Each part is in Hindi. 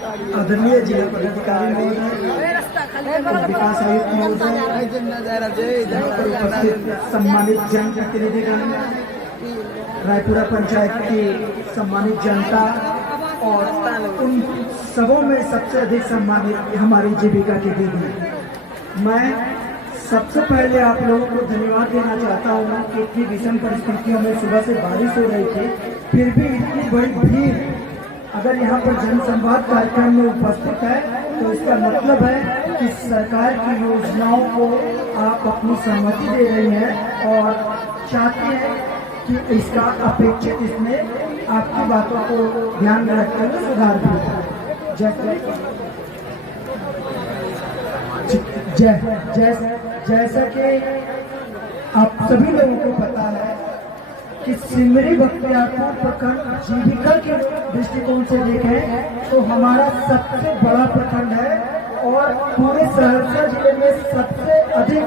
आदरणीय जिला पदाधिकारी महोदय, विकास आयुक्त महोदय, उपस्थित सम्मानित जनप्रतिनिधिगण, रायपुरा पंचायत की सम्मानित जनता और उन सबों में सबसे अधिक सम्मानित हमारी जीविका की दीदी। मैं सबसे पहले आप लोगों को धन्यवाद देना चाहता हूँ कि इतनी विषम परिस्थितियों में सुबह से बारिश हो रही थी, फिर भी इतनी बड़ी भीड़ अगर यहाँ पर जनसंवाद कार्यक्रम में उपस्थित है तो इसका मतलब है कि सरकार की योजनाओं को आप अपनी सहमति दे रही हैं और चाहते हैं कि इसका अपेक्षित इसमें आपकी बातों को ध्यान में रखते हुए सुधार भी हो। जैसा कि आप सभी लोगों को पता है कि सिमरी बख्तियारपुर प्रखंड जीविका के दृष्टिकोण से देखें तो हमारा सबसे बड़ा प्रखंड है और पूरे सहरसा जिले में सबसे अधिक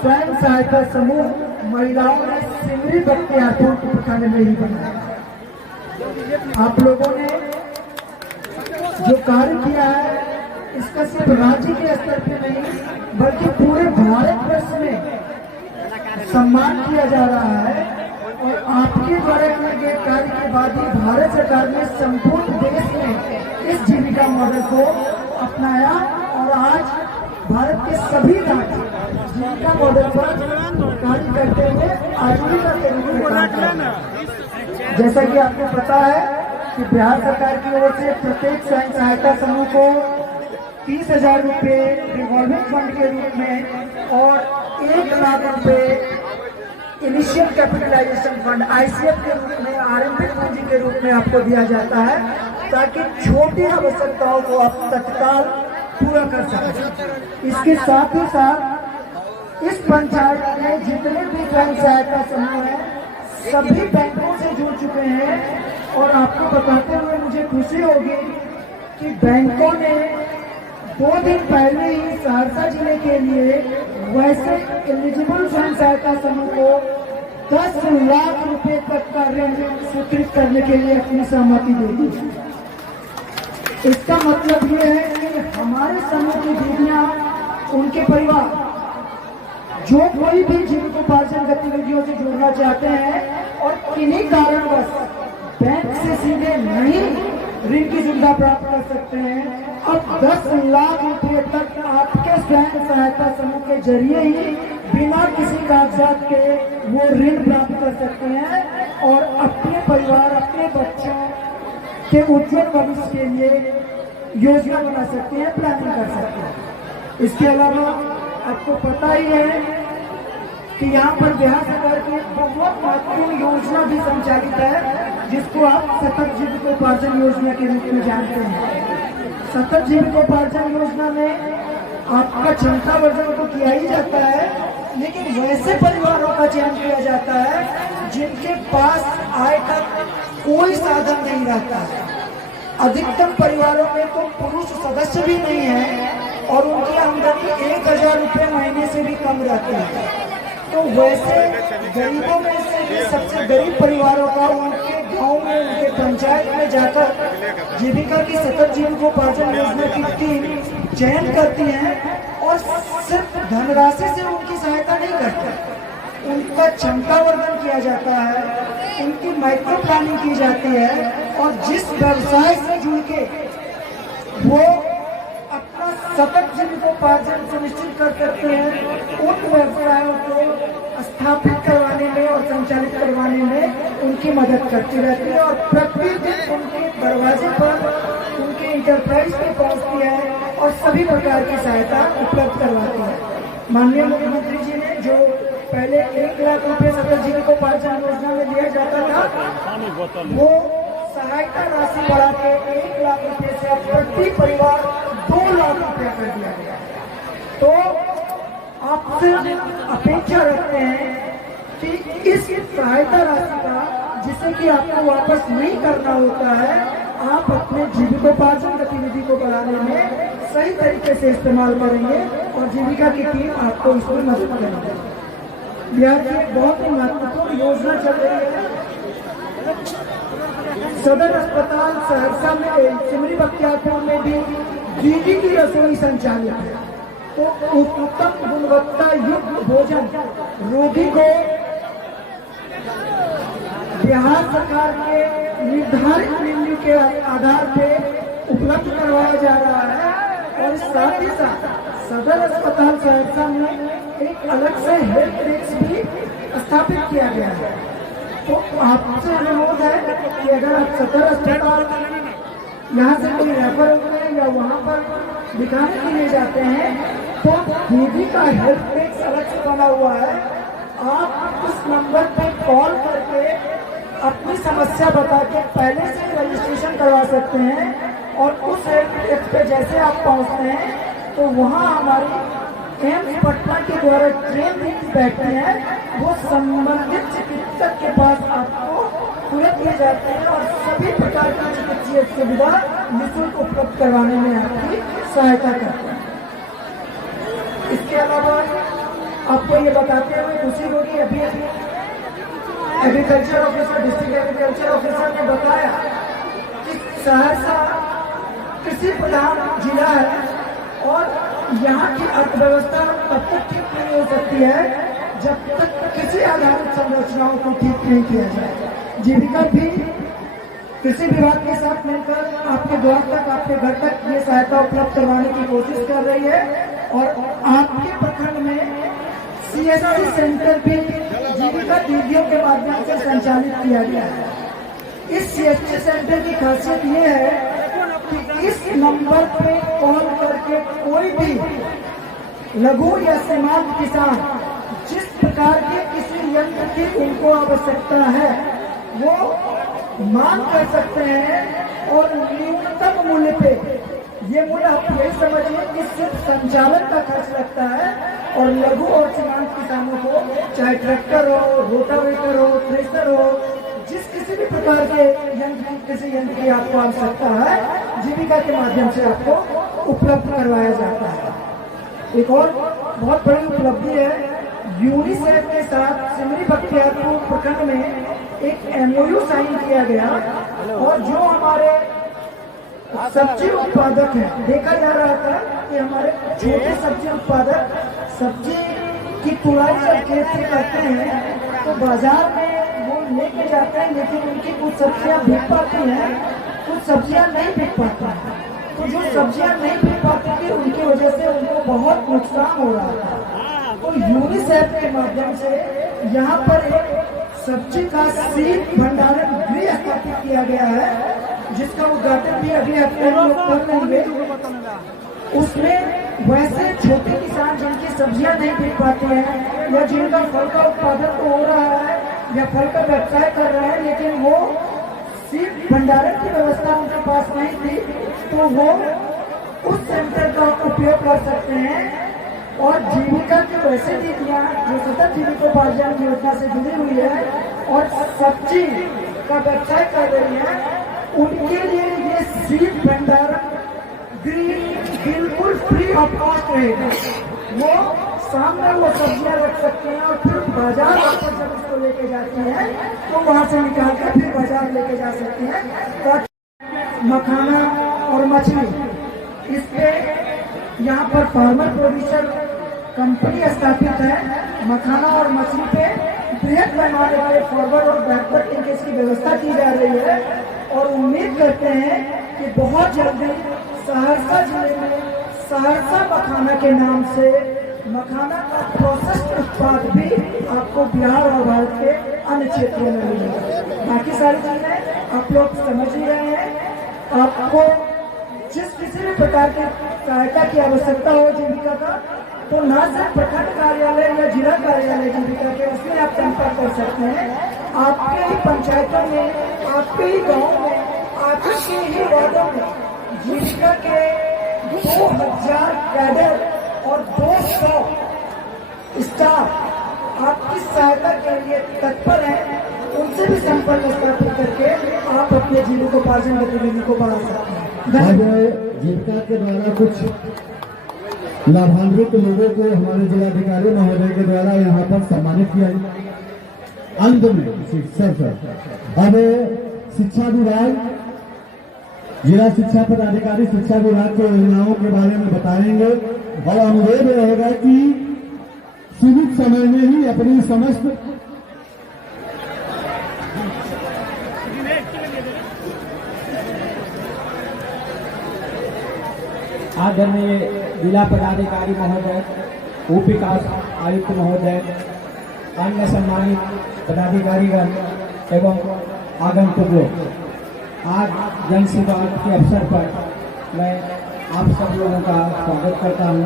स्वयं सहायता समूह महिलाओं ने सिमरी बख्तियारपुर प्रखंड में ही बनाया। आप लोगों ने जो कार्य किया है इसका सिर्फ राज्य के स्तर पर नहीं बल्कि पूरे भारतवर्ष में सम्मान किया जा रहा है और आपके द्वारा किए गए कार्य के बाद ही भारत सरकार ने संपूर्ण देश में इस जीविका मॉडल को अपनाया और आज भारत के सभी राज्य जीविका मॉडल पर कार्य करते हुए आजीविका के रूप में काम कर रहे हैं। जैसा कि आपको पता है कि बिहार सरकार की ओर से प्रत्येक स्वयं सहायता समूह को 30,000 रुपये रिवॉल्विंग फंड के रूप में और 1 लाख रुपये इनिशियल कैपिटलाइजेशन फंड ICF के रूप में आरंभिक पूंजी के रूप में आपको दिया जाता है ताकि छोटी आवश्यकताओं को आप तत्काल पूरा कर सकें। इसके साथ ही साथ इस पंचायत में जितने भी स्वयं सहायता समूह हैं सभी बैंकों से जुड़ चुके हैं और आपको बताते हुए मुझे खुशी होगी कि बैंकों ने 2 दिन पहले ही सहरसा जिले के लिए वैसे एलिजिबल स्वयं सहायता समूह को 10 लाख रुपए तक का ऋण स्वीकृत करने के लिए अपनी सहमति दे दी। इसका मतलब ये है कि हमारे समूह की दीदियां, उनके परिवार जो कोई भी जीविकोपार्जन गतिविधियों से जुड़ना चाहते हैं और किन्हीं कारणवश बैंक से सीधे नहीं ऋण की सुविधा प्राप्त कर सकते हैं, अब 10 लाख रुपए तक आपके स्वयं सहायता समूह के जरिए ही बिना किसी कागजात के वो ऋण प्राप्त कर सकते हैं और अपने परिवार, अपने बच्चों के उज्जवल भविष्य के लिए योजना बना सकते हैं, प्लानिंग कर सकते हैं। इसके अलावा आपको पता ही है कि यहाँ पर बिहार सरकार की बहुत महत्वपूर्ण योजना भी संचालित है जिसको आप सतत जीविकोपार्जन योजना के रूप में जानते हैं। सतत जीविकोपार्जन योजना में आपका क्षमता वर्धन तो किया ही जाता है लेकिन वैसे परिवारों का चयन किया जाता है जिनके पास आय का कोई साधन नहीं रहता है। अधिकतम परिवारों में तो पुरुष सदस्य भी नहीं है और उनकी आमदनी 1,000 रुपये महीने से भी कम रहती है। तो वैसे गरीबों में से भी सबसे गरीब परिवारों का उनके गांव में, उनके पंचायत में जाकर जीविका की सतत जीविकोपार्जन योजना की टीम चयन करती है और सिर्फ धनराशि से उनकी सहायता नहीं करती, उनका क्षमता वर्धन किया जाता है, उनकी माइक्रो प्लानिंग की जाती है और जिस व्यवसाय से जुड़ के वो अपना सतत जीविकोपार्जन सुनिश्चित कर सकते हैं उन व्यवसायों को स्थापित करवाने में और संचालित करवाने में उनकी मदद करती रहती है और प्रतिदिन उनके दरवाजे पर उनके इंटरप्राइज में पहुंचती है और सभी प्रकार की सहायता उपलब्ध करवाती है। माननीय मुख्यमंत्री जी ने जो पहले 1 लाख रुपए सतत जीविकोपार्जन योजना में दिया जाता था वो सहायता राशि बढ़ा के 1 लाख रुपए से प्रति परिवार 2 लाख रुपए कर दिया गया। तो आपसे अपेक्षा रखते हैं कि इस सहायता राशि का जिसे कि आपको वापस नहीं करना होता है आप अपने जीविकोपार्जन गतिविधि को बढ़ाने में सही तरीके से इस्तेमाल करेंगे और जीविका की टीम आपको इसमें मदद करेगी। बिहार की बहुत ही महत्वपूर्ण योजना चल रही है सदर अस्पताल सहरसा में सिमरी बख्तियारपुर में भी दीदी की रसोई संचालित है। तो उत्तम गुणवत्ता युक्त भोजन रोगी को बिहार सरकार के निर्धारित मेन्यू के आधार पे उपलब्ध करवाया जा रहा है। और साथ ही साथ सदर अस्पताल सहरसा में एक अलग से हेल्थ डेस्क भी स्थापित किया गया है। तो आपसे अनुरोध है कि अगर आप सदर अस्पताल यहाँ से कोई रेफर होते हैं या वहाँ पर दिखाने के लिए जाते हैं तो दीदी का हेल्थ डेस्क अलग से बना हुआ है। आप उस नंबर पे कॉल करके अपनी समस्या बता के पहले से रजिस्ट्रेशन करवा सकते हैं। और उस हेल्थ डेस्क पे जैसे आप पहुँचते हैं तो वहाँ हमारी एम्स पटना के द्वारा ट्रेन बैठते हैं, वो संबंधित चिकित्सक के पास आपको तुरंत ले जाते हैं और सभी प्रकार की चिकित्सीय सुविधा निःशुल्क उपलब्ध करवाने में आपकी सहायता करते हैं। इसके अलावा आपको ये बताते हुए खुशी होगी, अभी agriculture officer, district agriculture officer ने बताया कि सहरसा कृषि प्रधान जिला है और यहाँ की अर्थव्यवस्था तब तक ठीक नहीं हो सकती है जब तक कृषि आधारित संरचनाओं को ठीक नहीं किया जाए। जीविका भी कृषि विभाग के साथ मिलकर आपके द्वार तक, आपके घर तक ये सहायता उपलब्ध करवाने की कोशिश कर रही है। और आपके प्रखंड में CSC सेंटर भी जीविका दीदियों के माध्यम से संचालित किया गया है। इस CSC सेंटर की खासियत ये है कि इस नंबर पे कॉल करके कोई भी लघु या सीमांत किसान जिस प्रकार के किसी यंत्र की उनको आवश्यकता है वो मांग कर सकते हैं और न्यूनतम मूल्य पे, ये मूल्य आप यही समझिए कि सिर्फ संचालन का खर्च लगता है। और लघु और सीमांत किसानों को चाहे ट्रैक्टर हो, रोटावेटर हो, थ्रेशर हो, जिस किसी भी प्रकार के यंत्र, किसी यंत्र की आपको आवश्यकता है, जीविका के माध्यम से आपको उपलब्ध करवाया जाता है। एक और बहुत बड़ी उपलब्धि है, यूनिसेफ के साथ सिमरी बख्तियारपुर प्रखंड में एक MOU साइन किया गया। और जो हमारे सब्जी उत्पादक हैं, देखा जा रहा था कि हमारे छोटे सब्जी उत्पादक सब्जी की तुड़ाई जब खेत से करते हैं तो बाजार में वो लेके जाते हैं, लेकिन उनकी कुछ सब्जियां बिक पाती हैं, कुछ सब्जियां नहीं बिक पाती हैं। तो जो सब्जियां नहीं बिक पाती थी उनकी वजह से उनको बहुत नुकसान हो रहा था। तो यूनिसेफ के माध्यम से यहाँ पर एक सब्जी का सीड भंडारण गृह स्थापित किया गया है, जिसका उद्घाटन भी अभी हफ्ते में कर लेंगे। उसमें वैसे छोटे किसान जिनकी सब्जियां नहीं बिक पाती हैं या जिनका फल का उत्पादन तो हो रहा है या फल का व्यवसाय कर रहे हैं, लेकिन वो सीड भंडारण की व्यवस्था उनके पास नहीं थी, तो वो उस सेंटर का उपयोग कर सकते हैं। और जीविका की वैसे दीदियां जो सतत जीविकोपार्जन योजना से जुड़ी हुई है और सब्जी का व्यवसाय कर रही है, उनके लिए ये सीड भंडारण बिल्कुल फ्री ऑफ कॉस्ट रहेगा। वो सामने वो सब्जियां रख सकते हैं और फिर बाजार पर जब इसको लेके जाती हैं तो वहां से निकाल कर फिर बाजार लेके जा सकते हैं। मखाना और मछली, इस पे यहाँ पर फार्मर प्रोड्यूसर कंपनी स्थापित है। मखाना और मछली पे बृहद पैमाने वाले फॉरवर्ड और बैकवर्ड लिंकेज की व्यवस्था की जा रही है। और उम्मीद करते हैं कि बहुत जल्दी सहरसा जिले में सहरसा मखाना के नाम से मखाना का प्रोसेस्ड उत्पाद भी आपको बिहार और भारत के अन्य क्षेत्रों में मिलेगा। बाकी सारी चीजें आप लोग समझ ही रहे हैं। आपको जिस किसी भी प्रकार की सहायता की आवश्यकता हो जीविका का, तो न सिर्फ प्रखंड कार्यालय या जिला कार्यालय जीविका के, उसमें आप संपर्क कर सकते हैं। आपके ही पंचायतों में, आपके ही गाँव में, आपके ही वार्डों में जीविका के 2000 कैडर और 200 स्टाफ आपकी सहायता के लिए तत्पर है। उनसे भी संपर्क स्थापित करके आप अपने जीविकोपार्जन गतिविधि को बढ़ा सकते हैं। आज जीविका के द्वारा कुछ लाभान्वित लोगों को हमारे जिलाधिकारी महोदय के द्वारा यहाँ पर सम्मानित किया। अंत में अब शिक्षा विभाग, जिला शिक्षा पदाधिकारी शिक्षा विभाग के योजनाओं के बारे में बताएंगे और अनुरोध रहेगा कि सीमित समय में ही अपनी समस्त आदरणीय जिला पदाधिकारी महोदय, उप विकास आयुक्त महोदय, अन्य सम्मानित पदाधिकारीगण एवं आगंतुक लोग, आज जन सेवा के अवसर पर मैं आप सब लोगों का स्वागत करता हूँ।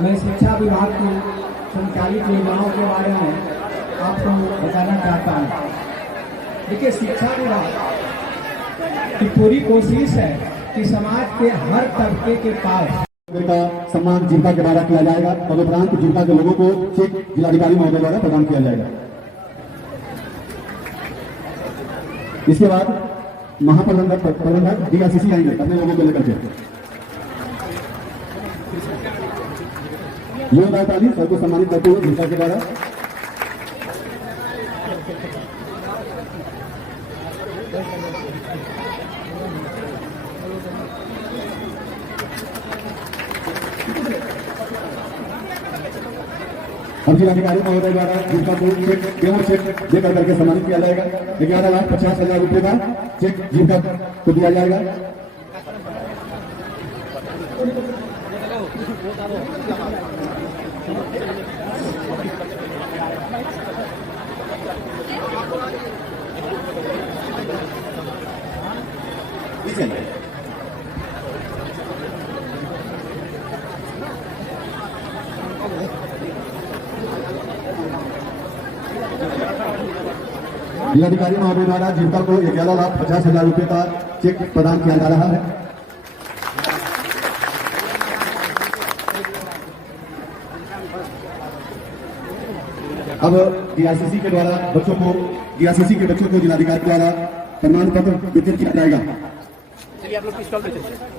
मैं शिक्षा विभाग की संचालित योजनाओं के बारे में आपको बताना चाहता हूँ। देखिए, शिक्षा विभाग की पूरी कोशिश है कि समाज के हर तबके के पास का सम्मान जीविका के द्वारा किया जाएगा। तदुपरांत जीविका के लोगों को चेक जिलाधिकारी महोदय द्वारा प्रदान किया जाएगा। इसके बाद प्रबंधक डीआरसीसी आएंगे अपने लोगों को लेकर के। ये ताली सबको सम्मानित करते हुए जीविका के द्वारा अब जिलाधिकारी महोदय द्वारा जीविका को चेक देकर करके सम्मानित किया जाएगा। 11,50,000 रुपए का चेक जीविका को दिया जाएगा। जिलाधिकारी महोदय द्वारा जीविका को 11,50,000 रुपए का चेक प्रदान किया जा रहा है। अब डीआरसीसी के द्वारा डीआरसीसी के बच्चों को जिलाधिकारी द्वारा प्रमाण पत्र वितरित किया जाएगा। चलिए आप लोग स्टॉल पे चलिए।